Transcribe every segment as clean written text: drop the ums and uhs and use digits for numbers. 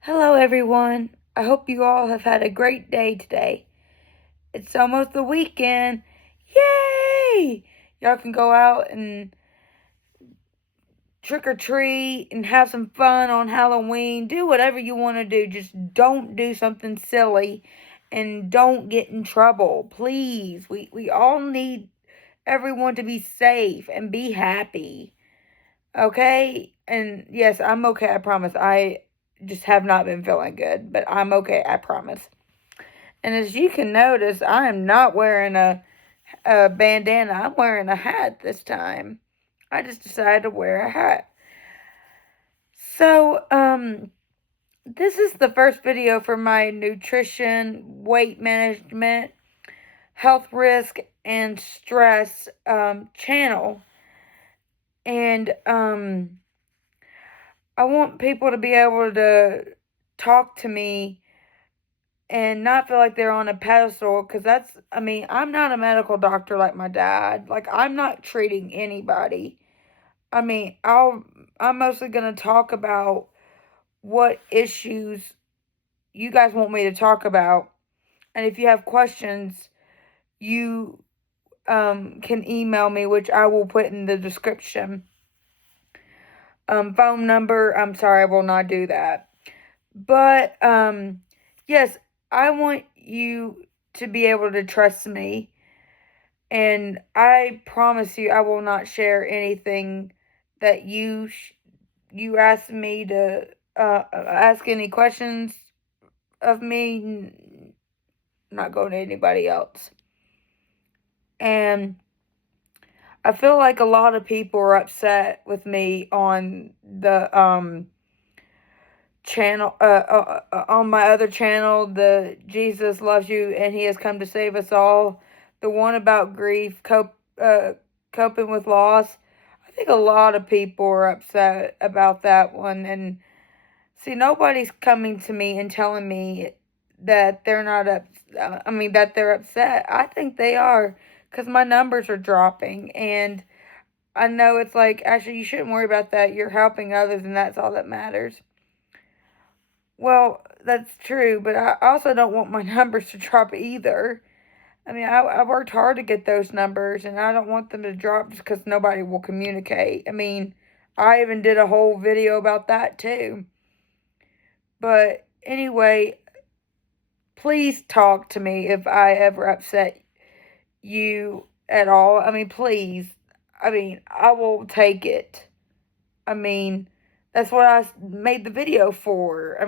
Hello, everyone. I hope you all have had a great day today. It's almost the weekend. Yay! Y'all can go out and trick or treat and have some fun on Halloween. Do whatever you want to do. Just don't do something silly and don't get in trouble. Please. We all need everyone to be safe and be happy. Okay? And yes, I'm okay, I promise. I just have not been feeling good, but I'm okay, I promise. And as you can notice, I am not wearing a bandana. I'm wearing a hat this time. I just decided to wear a hat. So, this is the first video for my nutrition, weight management, health risk, and stress channel. And I want people to be able to talk to me and not feel like they're on a pedestal, because I'm not a medical doctor like my dad. Like, I'm not treating anybody. I'm mostly going to talk about what issues you guys want me to talk about. And if you have questions, you can email me, which I will put in the description. Phone number, I'm sorry, I will not do that. But, yes, I want you to be able to trust me. And I promise you, I will not share anything that you ask me to ask any questions of me. Not going to anybody else. And I feel like a lot of people are upset with me on the channel, on my other channel, the Jesus Loves You and He Has Come to Save Us All, the one about grief, coping with loss. I think a lot of people are upset about that one. And see, nobody's coming to me and telling me that they're not that they're upset. I think they are, because my numbers are dropping. And I know it's like, actually, you shouldn't worry about that. You're helping others, and that's all that matters. Well, that's true, but I also don't want my numbers to drop either. I worked hard to get those numbers, and I don't want them to drop just because nobody will communicate. I even did a whole video about that too. But anyway, please talk to me if I ever upset you at all. Please. I will take it. That's what I made the video for.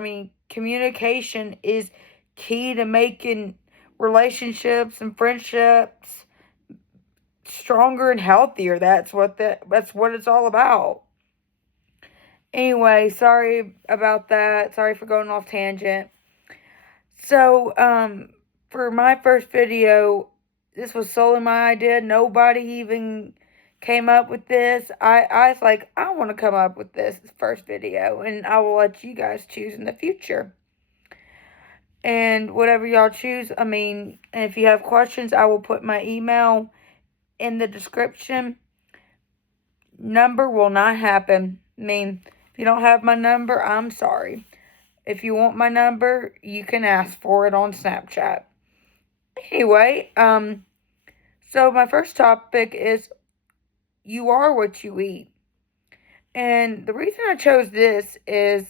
Communication is key to making relationships and friendships stronger and healthier. That's what it's all about. Anyway, sorry about that. Sorry for going off tangent. So, for my first video, this was solely my idea. Nobody even came up with this. I was like, I want to come up with this first video, and I will let you guys choose in the future. And whatever y'all choose, and if you have questions, I will put my email in the description. Number will not happen. If you don't have my number, I'm sorry. If you want my number, you can ask for it on Snapchat. Anyway, so my first topic is you are what you eat. And the reason I chose this is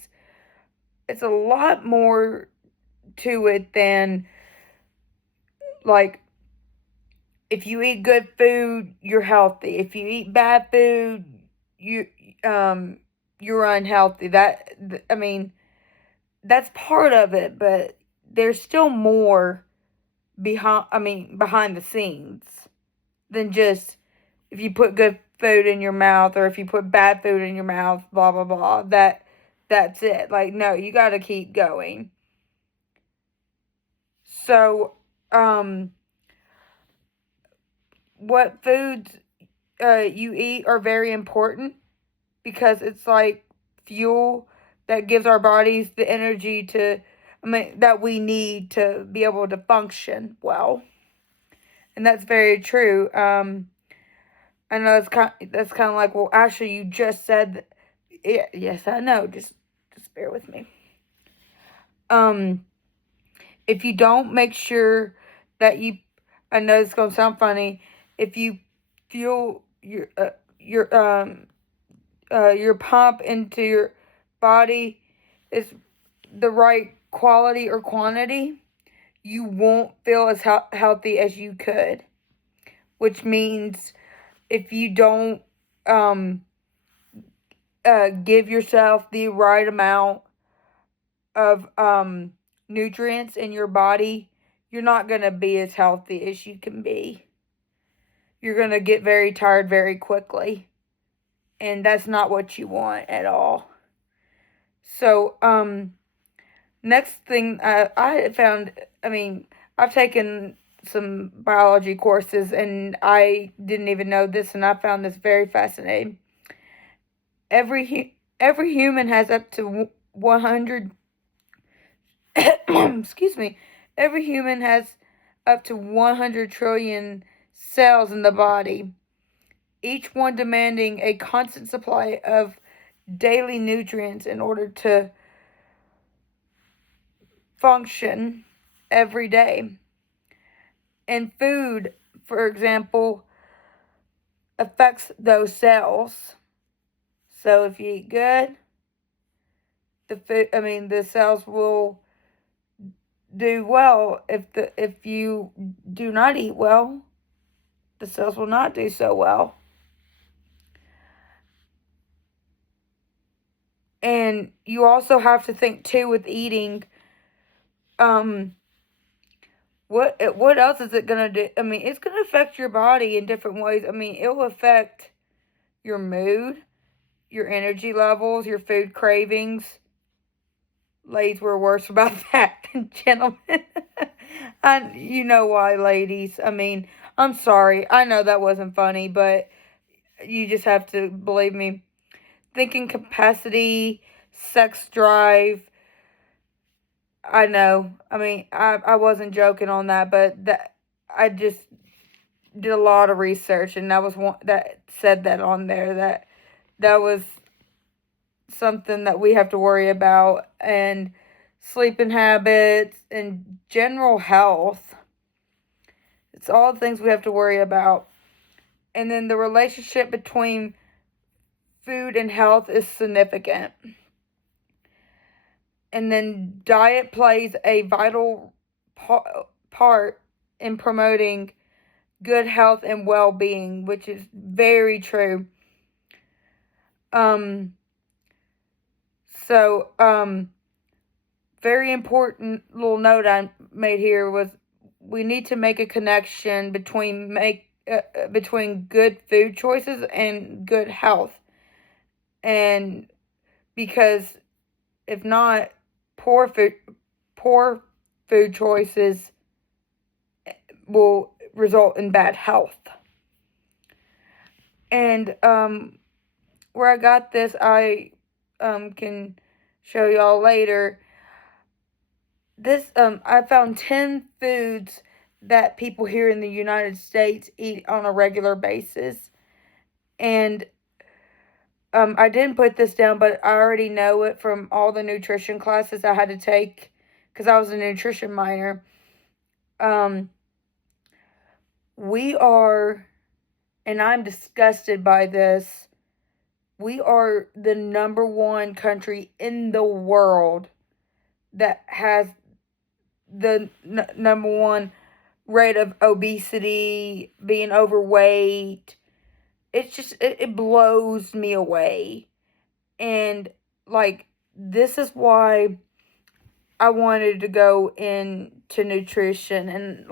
it's a lot more to it than, like, if you eat good food, you're healthy. If you eat bad food, you're unhealthy. That's part of it, but there's still more behind the scenes than just if you put good food in your mouth or if you put bad food in your mouth, blah blah blah. That's it. Like, no, you got to keep going. So, what foods you eat are very important, because it's like fuel that gives our bodies the energy that we need to be able to function well. And that's very true. I know that's kind of like, well, Ashley, you just said that. Yes, I know. Just bear with me. if you don't make sure that you, I know it's gonna sound funny, if you fuel your pump into your body is the right quality or quantity, you won't feel as healthy as you could. Which means if you don't give yourself the right amount of nutrients in your body, you're not going to be as healthy as you can be. You're going to get very tired very quickly. And that's not what you want at all. So, next thing I found, I've taken some biology courses and I didn't even know this, and I found this very fascinating. Every human has up to 100 excuse me. Every human has up to 100 trillion cells in the body, each one demanding a constant supply of daily nutrients in order to function every day. And food, for example, affects those cells. So if you eat good, the cells will do well. If you do not eat well, the cells will not do so well. And you also have to think too with eating, what else is it gonna do? It's gonna affect your body in different ways. It will affect your mood, your energy levels, your food cravings. Ladies, we're worse about that than gentlemen. You know why, ladies. I'm sorry. I know that wasn't funny, but you just have to believe me. Thinking capacity, sex drive. I know. I wasn't joking on that, but I just did a lot of research, and that was one that said that on there, that was something that we have to worry about, and sleeping habits and general health. It's all the things we have to worry about. And then the relationship between food and health is significant. And then diet plays a vital part in promoting good health and well-being, which is very true. Very important little note I made here was we need to make a connection between good food choices and good health. And because if not, poor food choices will result in bad health. And where I got this, I can show y'all later. This I found 10 foods that people here in the United States eat on a regular basis. And I didn't put this down, but I already know it from all the nutrition classes I had to take because I was a nutrition minor. We are, and I'm disgusted by this, we are the number one country in the world that has the number one rate of obesity, being overweight. It's just, it blows me away. And, this is why I wanted to go into nutrition. And,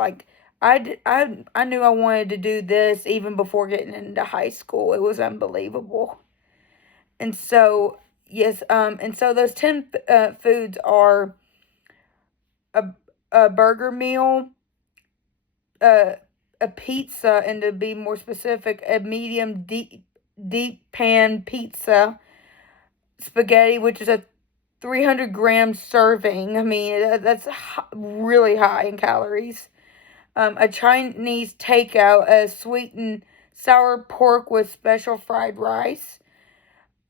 I knew I wanted to do this even before getting into high school. It was unbelievable. And so, yes, and so those 10 foods are a burger meal, a pizza, and to be more specific, a medium deep pan pizza, spaghetti, which is a 300 gram serving. That's really high in calories. A Chinese takeout, a sweet and sour pork with special fried rice.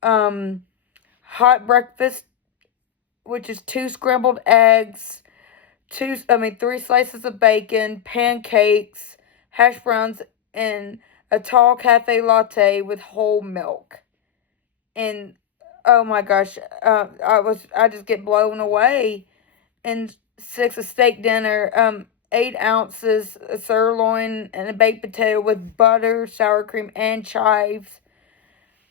Hot breakfast which is 2 scrambled eggs, 3 slices of bacon, pancakes, hash browns, and a tall cafe latte with whole milk. And oh my gosh, I just get blown away. And 6 a steak dinner, 8 ounces of sirloin and a baked potato with butter, sour cream, and chives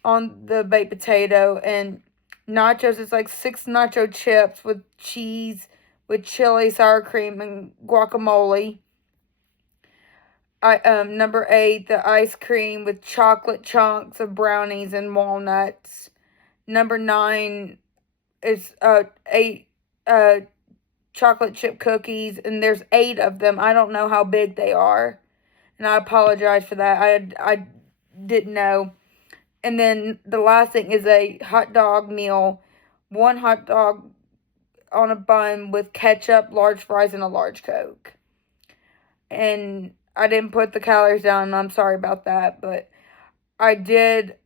on the baked potato, and nachos is like 6 nacho chips with cheese, with chili, sour cream, and guacamole. Number 8, the ice cream with chocolate chunks of brownies and walnuts. Number 9 is 8 chocolate chip cookies, and there's 8 of them. I don't know how big they are, and I apologize for that. I didn't know. And then the last thing is a hot dog meal. 1 hot dog on a bun with ketchup, large fries, and a large Coke. And I didn't put the calories down, and I'm sorry about that, but I did.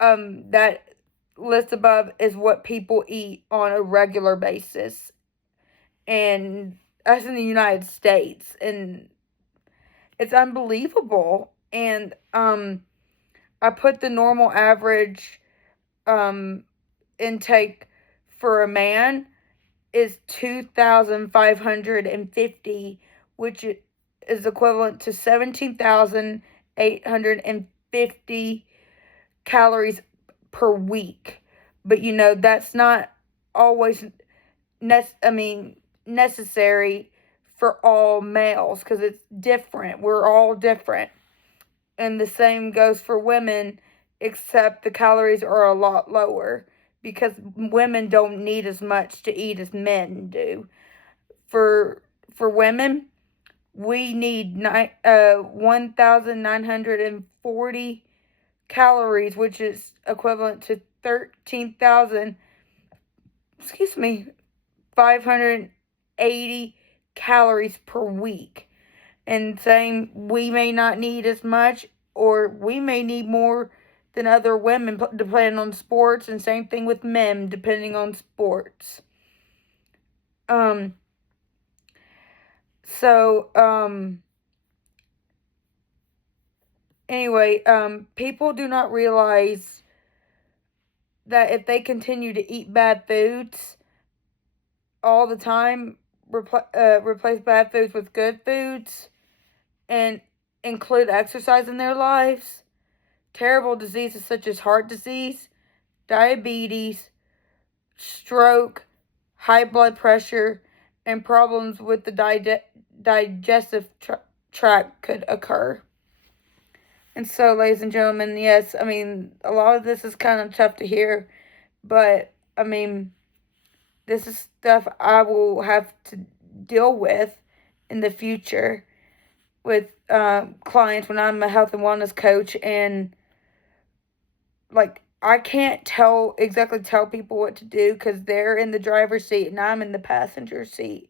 That list above is what people eat on a regular basis. And us in the United States. And it's unbelievable. And I put the normal average intake for a man is 2,550, which is equivalent to 17,850 calories per week. But that's not always necessary for all males, because it's different. We're all different. And the same goes for women, except the calories are a lot lower, because women don't need as much to eat as men do. For women, we need 1,940 calories, which is equivalent to 13,000, 580 calories per week. And same, we may not need as much, or we may need more than other women, depending on sports, and same thing with men, depending on sports. Anyway, people do not realize that if they continue to eat bad foods all the time, replace bad foods with good foods, and include exercise in their lives, terrible diseases such as heart disease, diabetes, stroke, high blood pressure, and problems with the digestive tract could occur. And so, ladies and gentlemen, yes, a lot of this is kind of tough to hear, but, this is stuff I will have to deal with in the future with clients when I'm a health and wellness coach. And I can't exactly tell people what to do, because they're in the driver's seat and I'm in the passenger seat.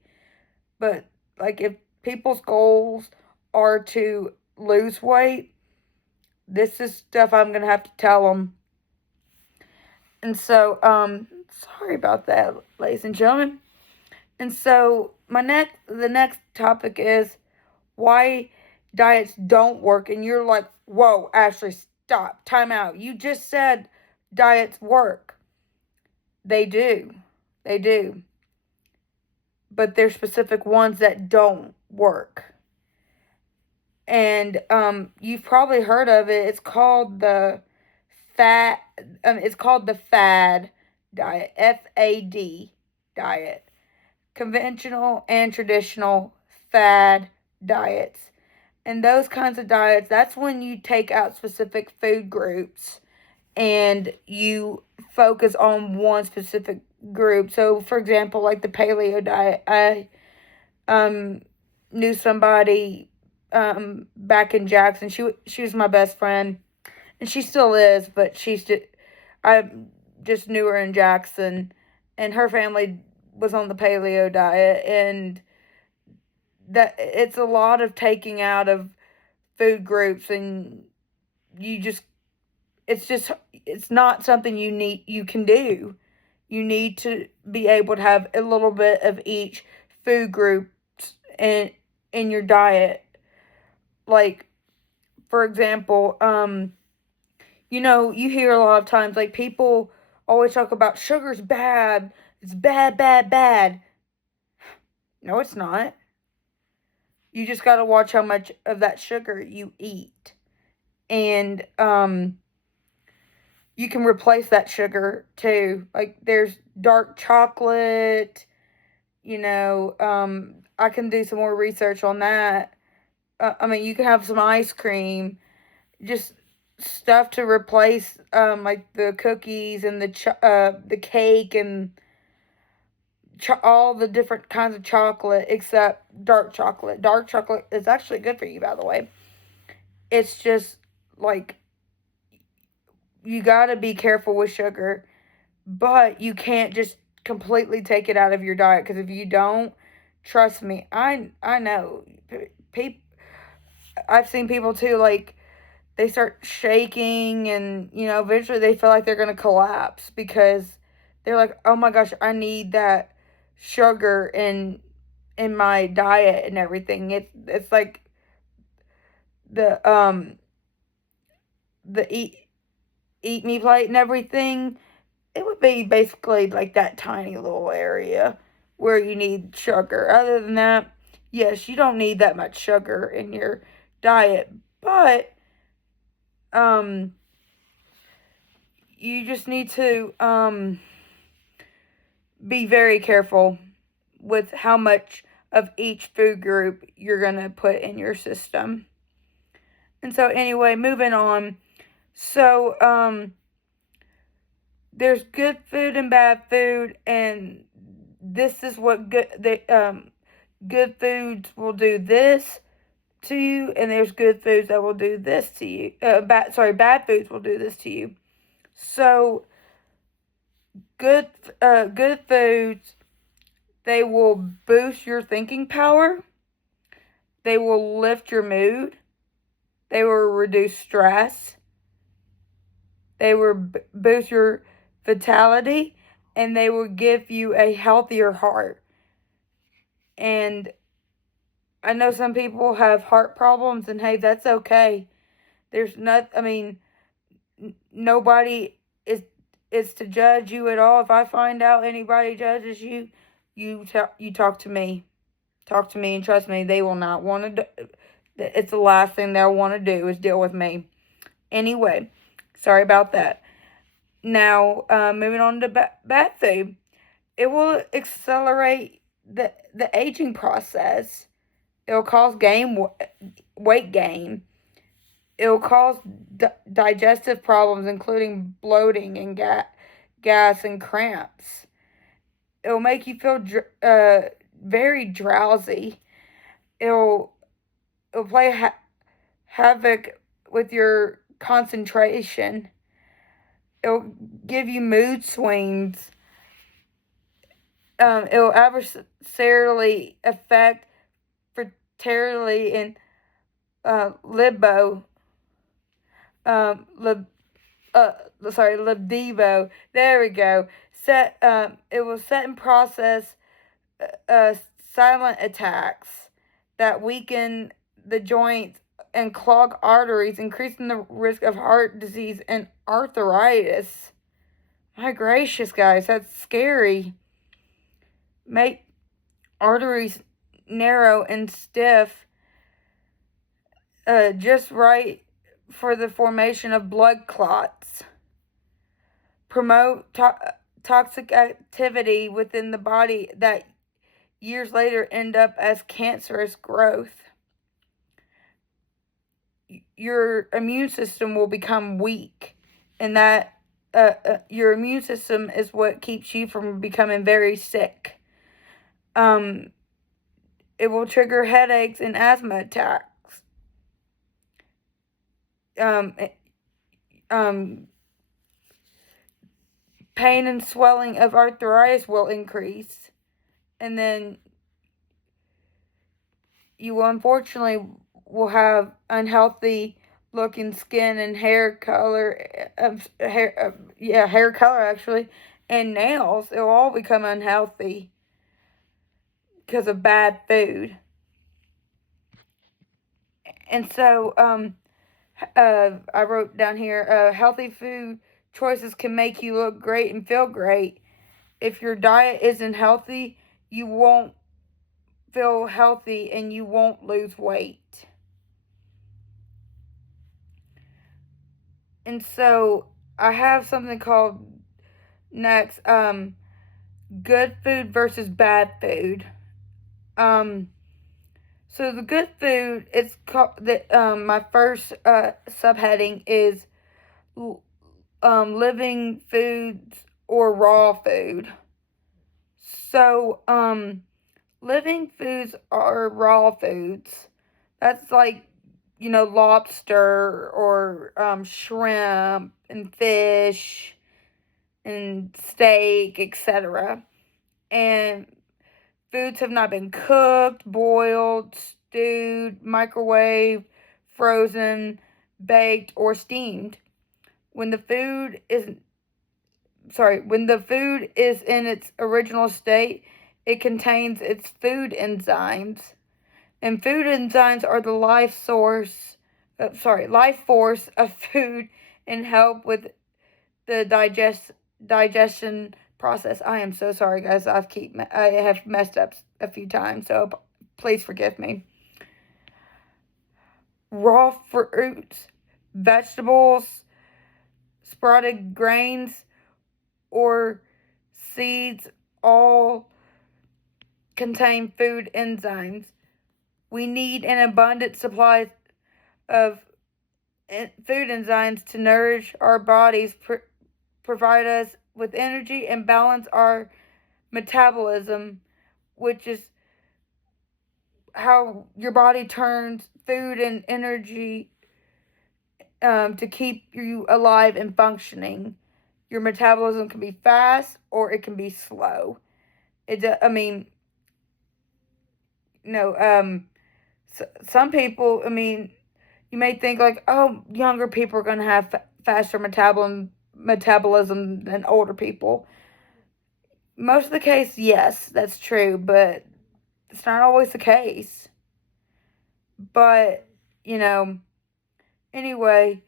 But if people's goals are to lose weight, this is stuff I'm gonna have to tell them. And so sorry about that, ladies and gentlemen. And so the next topic is why diets don't work. And you're like, whoa, Ashley, stop, time out. You just said diets work. They do. But there's specific ones that don't work. And you've probably heard of it. It's called the FAD diet, FAD diet. Conventional and traditional fad diets. And those kinds of diets, that's when you take out specific food groups and you focus on one specific group. So, for example, like the paleo diet, I knew somebody back in Jackson. She was my best friend, and she still is, but I just knew her in Jackson, and her family was on the paleo diet, and that it's a lot of taking out of food groups, and it's not something you can do. you need to be able to have a little bit of each food group in your diet. Like, for example, you hear a lot of times, like, people always talk about sugar's bad. It's bad, bad, bad. No, it's not. You just got to watch how much of that sugar you eat. And, you can replace that sugar, too. Like, there's dark chocolate, I can do some more research on that. You can have some ice cream, just stuff to replace, like the cookies and the cake and all the different kinds of chocolate except dark chocolate. Dark chocolate is actually good for you, by the way. It's just like you gotta be careful with sugar, but you can't just completely take it out of your diet, because if you don't, trust me, I know people. I've seen people too, like, they start shaking and, eventually they feel like they're going to collapse because they're like, oh my gosh, I need that sugar in my diet and everything. It's like the eat me plate and everything. It would be basically like that tiny little area where you need sugar. Other than that, yes, you don't need that much sugar in your diet, but you just need to be very careful with how much of each food group you're going to put in your system. And so anyway, moving on. So there's good food and bad food, and this is what good foods will do this to you, and there's good foods that will do this to you. Bad foods will do this to you. So good foods, they will boost your thinking power. They will lift your mood. They will reduce stress. They will boost your vitality, and they will give you a healthier heart. And I know some people have heart problems, and hey, that's okay. There's nobody is to judge you at all. If I find out anybody judges you, you talk to me. Talk to me, and trust me, they will not want to. It's the last thing they'll want to do is deal with me. Anyway, sorry about that. Now, moving on to bad food. It will accelerate the aging process. It will cause weight gain. It will cause digestive problems, including bloating and gas and cramps. It will make you feel very drowsy. It'll play havoc with your concentration. It'll give you mood swings. It'll adversarially affect fertility and libido. Libido. There we go. It will set and process silent attacks that weaken the joints and clog arteries, increasing the risk of heart disease and arthritis. My gracious, guys, that's scary. Make arteries narrow and stiff, just right for the formation of blood clots. Promote toxic activity within the body that years later end up as cancerous growth. Your immune system will become weak, and that your immune system is what keeps you from becoming very sick. It will trigger headaches and asthma attacks. Pain and swelling of arthritis will increase, and then you will unfortunately will have unhealthy looking skin and hair color, hair color actually, and nails, it'll all become unhealthy because of bad food. And so, I wrote down here, healthy food choices can make you look great and feel great. If your diet isn't healthy, you won't feel healthy and you won't lose weight. And so I have something called next, good food versus bad food. So the good food, it's called my first subheading is living foods or raw food. So living foods are raw foods. That's like, lobster or shrimp and fish and steak, etc. And foods have not been cooked, boiled, stewed, microwaved, frozen, baked, or steamed. When the food is in its original state, it contains its food enzymes. And food enzymes are the life force of food and help with the digestion process. I am so sorry, guys. I have messed up a few times, so please forgive me. Raw fruits, vegetables, sprouted grains, or seeds all contain food enzymes. We need an abundant supply of food enzymes to nourish our bodies, provide us with energy, and balance our metabolism, which is how your body turns food and energy to keep you alive and functioning. Your metabolism can be fast or it can be slow. Some people, you may think like, oh, younger people are going to have faster metabolism than older people. Most of the case, yes, that's true, but it's not always the case. But, anyway,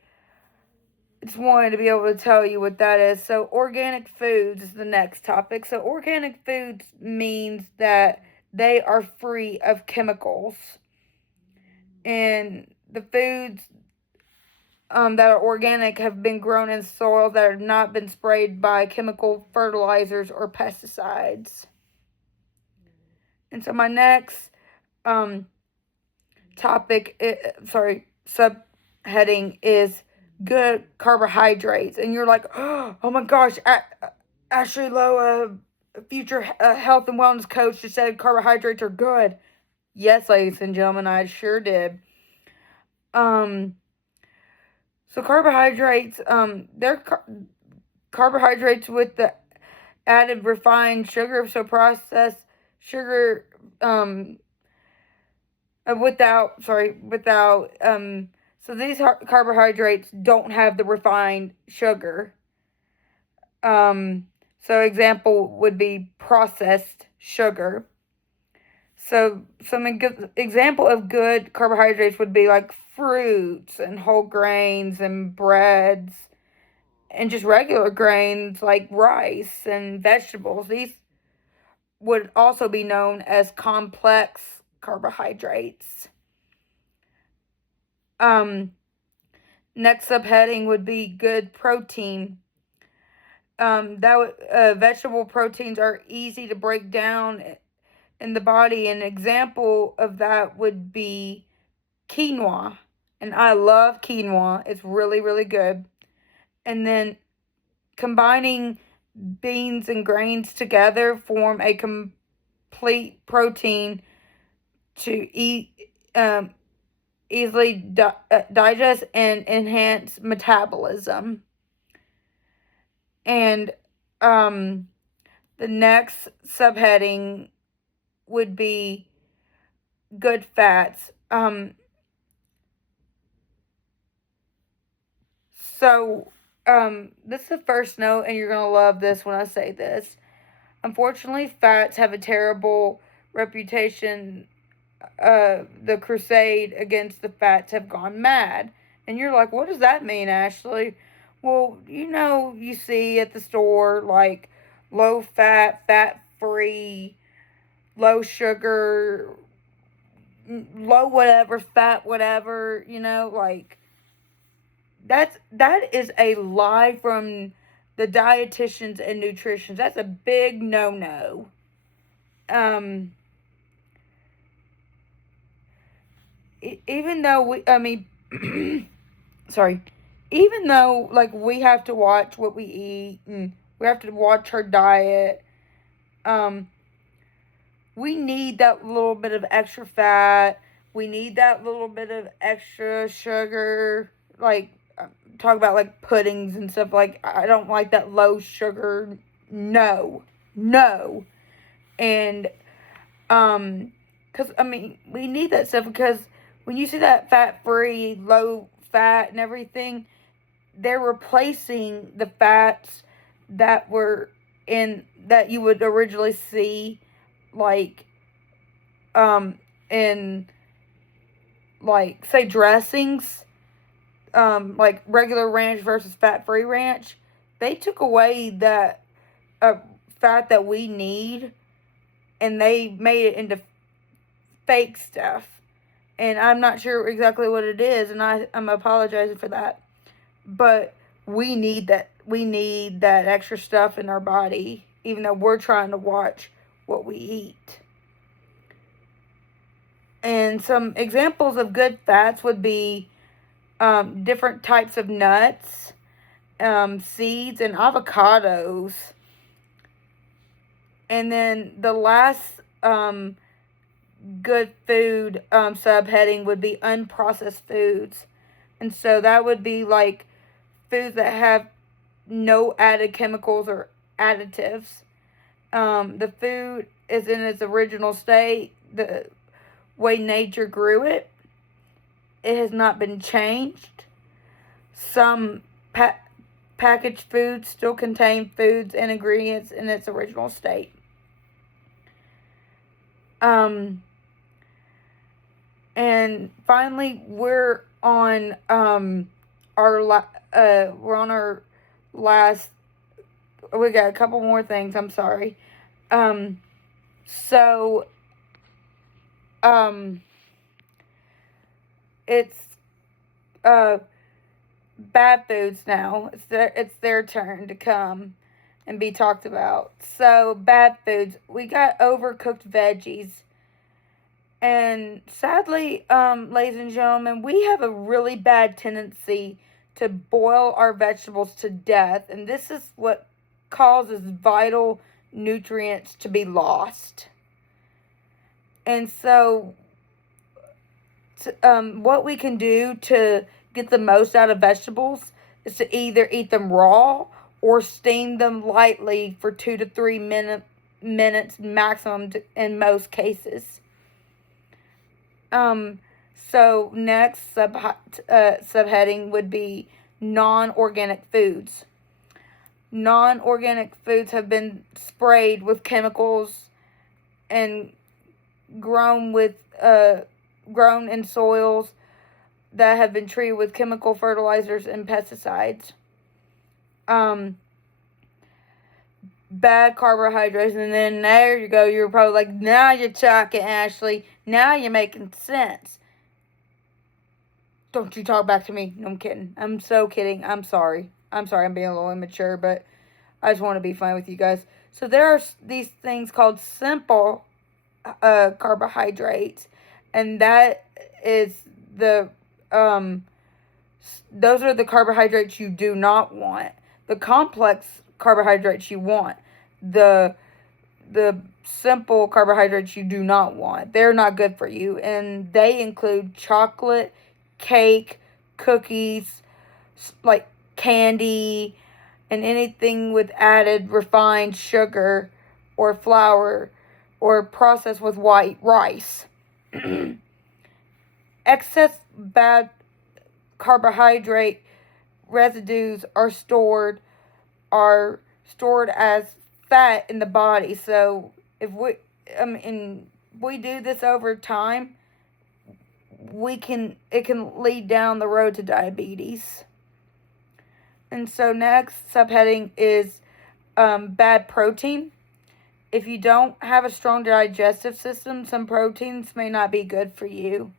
just wanted to be able to tell you what that is. So organic foods is the next topic. So organic foods means that they are free of chemicals. And the foods that are organic have been grown in soils that have not been sprayed by chemical fertilizers or pesticides. And so my next subheading is good carbohydrates. And you're like, oh my gosh, Ashley Lowe, future health and wellness coach, just said carbohydrates are good. Yes, ladies and gentlemen, I sure did. So carbohydrates, they're carbohydrates with the added refined sugar, so processed sugar, so these carbohydrates don't have the refined sugar. So example would be processed sugar. So some example of good carbohydrates would be like fruits and whole grains and breads and just regular grains like rice and vegetables. These would also be known as complex carbohydrates. Next subheading would be good protein. Vegetable proteins are easy to break down in the body. An example of that would be quinoa. And I love quinoa. It's really, really good. And then combining beans and grains together form a complete protein to easily digest and enhance metabolism. And the next subheading would be good fats. So this is the first note, and you're gonna love this when I say this. Unfortunately, fats have a terrible reputation. The crusade against the fats have gone mad. And you're like, what does that mean, Ashley? Well, you see at the store, like, low fat, fat free, low sugar, low whatever, fat whatever, like, that is a lie from the dietitians and nutritionists. That's a big no-no. Even though sorry, even though, like, we have to watch what we eat and we have to watch our diet, we need that little bit of extra fat. We need that little bit of extra sugar. Like, talk about, like, puddings and stuff. Like, I don't like that low sugar. No. And, because, we need that stuff, because when you see that fat-free, low fat and everything, they're replacing the fats that were that you would originally see, like, in, like, say, dressings, like regular ranch versus fat-free ranch. They took away that fat that we need, and they made it into fake stuff. And I'm not sure exactly what it is, and I'm apologizing for that. But we need that. We need that extra stuff in our body, even though we're trying to watch what we eat. And some examples of good fats would be different types of nuts, seeds, and avocados. And then the last good food subheading would be unprocessed foods. And so that would be like foods that have no added chemicals or additives. The food is in its original state, the way nature grew it. It has not been changed. Some packaged foods still contain foods and ingredients in its original state. And finally, we're on our last. We got a couple more things. I'm sorry. It's bad foods now. It's their turn to come and be talked about. So, bad foods. We got overcooked veggies. And sadly, ladies and gentlemen, we have a really bad tendency to boil our vegetables to death. And this is what causes vital nutrients to be lost. And so, what we can do to get the most out of vegetables is to either eat them raw or steam them lightly for 2 to 3 minutes maximum in most cases. So next subheading would be non-organic foods. Non-organic foods have been sprayed with chemicals and grown in soils that have been treated with chemical fertilizers and pesticides. Bad carbohydrates, and then there you go. You're probably like, now you're talking, Ashley. Now you're making sense. Don't you talk back to me. No, I'm kidding. I'm so kidding. I'm sorry. I'm being a little immature, but I just want to be fun with you guys. So there are these things called simple carbohydrates, and that is those are the carbohydrates you do not want. The complex carbohydrates you want. The simple carbohydrates you do not want. They're not good for you, and they include chocolate, cake, cookies, like candy, and anything with added refined sugar or flour or processed with white rice. Excess bad carbohydrate residues are stored as fat in the body. So if we do this over time, it can lead down the road to diabetes. And so next subheading is bad protein. If you don't have a strong digestive system, some proteins may not be good for you.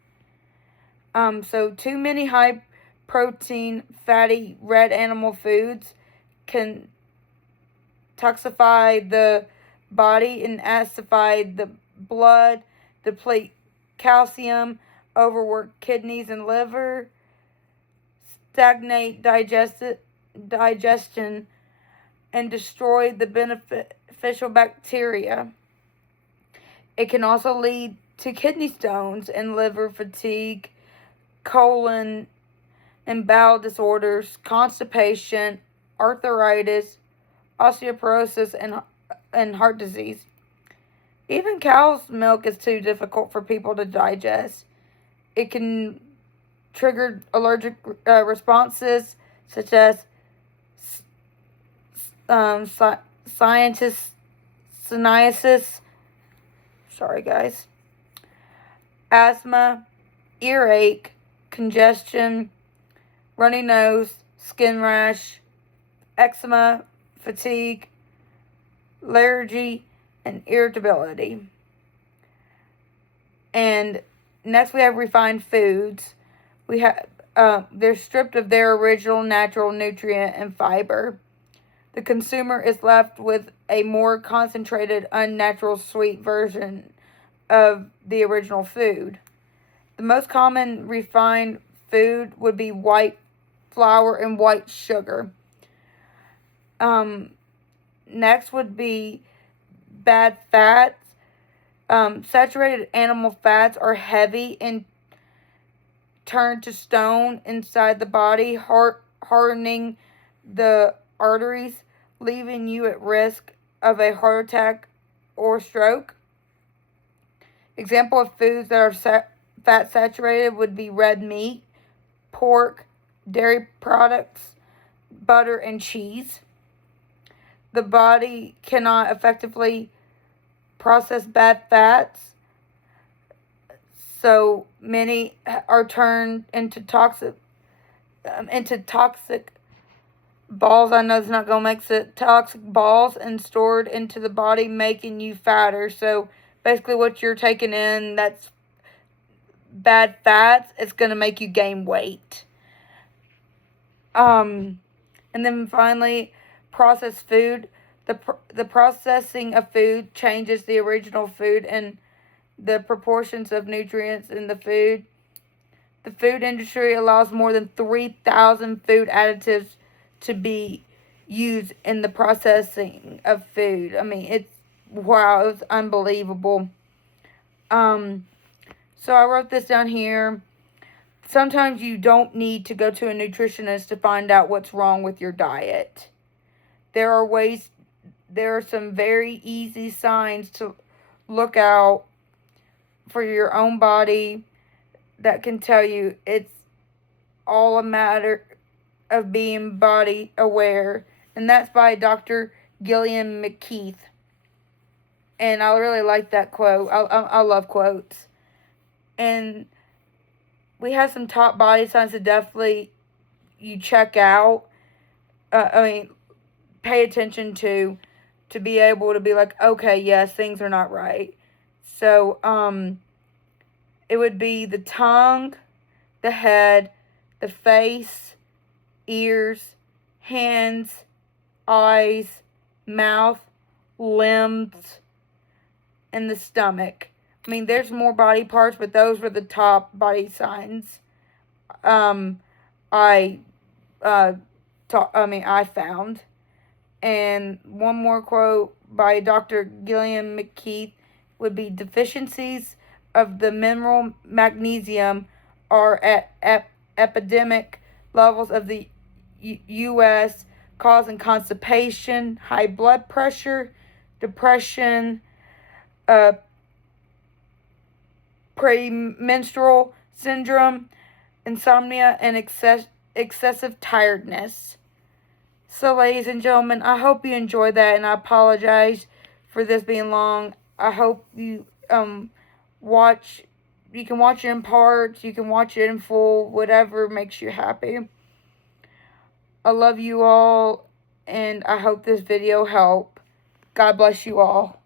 So too many high protein, fatty, red animal foods can toxify the body and acidify the blood, deplete calcium, overwork kidneys and liver, stagnate digestion, and destroy the beneficial bacteria. It can also lead to kidney stones and liver fatigue, colon and bowel disorders, constipation, arthritis, osteoporosis, and heart disease. Even cow's milk is too difficult for people to digest. It can trigger allergic responses such as sinusitis, asthma, earache, congestion, runny nose, skin rash, eczema, fatigue, allergy, and irritability. And next we have refined foods. They're stripped of their original natural nutrient and fiber. The consumer is left with a more concentrated, unnatural sweet version of the original food. The most common refined food would be white flour and white sugar. Next would be bad fats. Saturated animal fats are heavy and turn to stone inside the body, hardening the arteries, leaving you at risk of a heart attack or stroke. Example of foods that are fat saturated would be red meat, pork, dairy products, butter, and cheese. The body cannot effectively process bad fats, so many are turned into toxic balls. I know it's not going to make it toxic balls and stored into the body, making you fatter. So basically what you're taking in that's bad fats, it's going to make you gain weight. And then finally, processed food. The processing of food changes the original food and the proportions of nutrients in the food. The food industry allows more than 3,000 food additives to be used in the processing of food. I mean, it's unbelievable. So I wrote this down here. Sometimes you don't need to go to a nutritionist to find out what's wrong with your diet. There are some very easy signs to look out for your own body that can tell you. It's all a matter of being body aware. And that's by Dr. Gillian McKeith. And I really like that quote. I love quotes. And we have some top body signs that definitely you check out. Pay attention to be able to be like, okay, yes, things are not right. So, it would be the tongue, the head, the face, ears, hands, eyes, mouth, limbs, and the stomach. I mean, there's more body parts, but those were the top body signs I found. And one more quote by Dr. Gillian McKeith would be, deficiencies of the mineral magnesium are at epidemic levels of the U.S., causing constipation, high blood pressure, depression, premenstrual syndrome, insomnia, and excessive tiredness. So, ladies and gentlemen, I hope you enjoyed that, and I apologize for this being long. I hope you watch. You can watch it in parts. You can watch it in full. Whatever makes you happy. I love you all, and I hope this video helped. God bless you all.